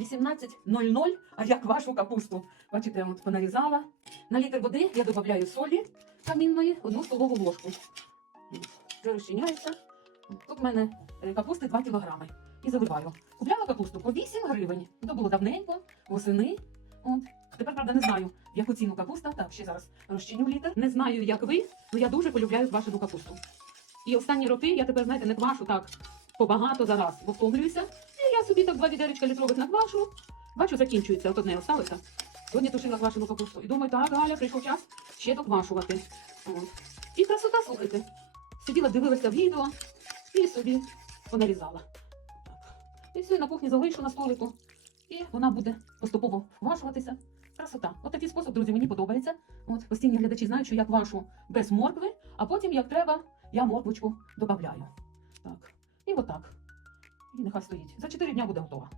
18.00, а я квашу капусту. Бачите, от понарізала. На літр води я додаю солі камінної, одну столову ложку. Вже розчиняється. Тут в мене е, капусти 2 кілограми. І заливаю. Купляла капусту по 8 гривень. То було давненько, восени. От. Тепер, правда, не знаю, яку ціну капуста. Так, ще зараз розчиню літр. Не знаю, як ви, але я дуже полюбляю квашену капусту. І останні роки я тепер, знаєте, не квашу так побагато за раз, бо втомлююся. Я собі так два відеречка літрових наквашу. Бачу, закінчується, от одне осталося. Сьогодні тушила квашену капусту. І думаю, так, Галя, прийшов час ще доквашувати. От. І красота, слухайте. Сиділа, дивилася відео і собі понарізала. І все, на кухні залишу на столику. І вона буде поступово вквашуватися. Красота. От такий спосіб, друзі, мені подобається. От постійні глядачі знають, що я квашу без моркви, а потім, як треба, я морквочку додаю. Так. І отак. І нехай стоїть. За 4 дня буде готова.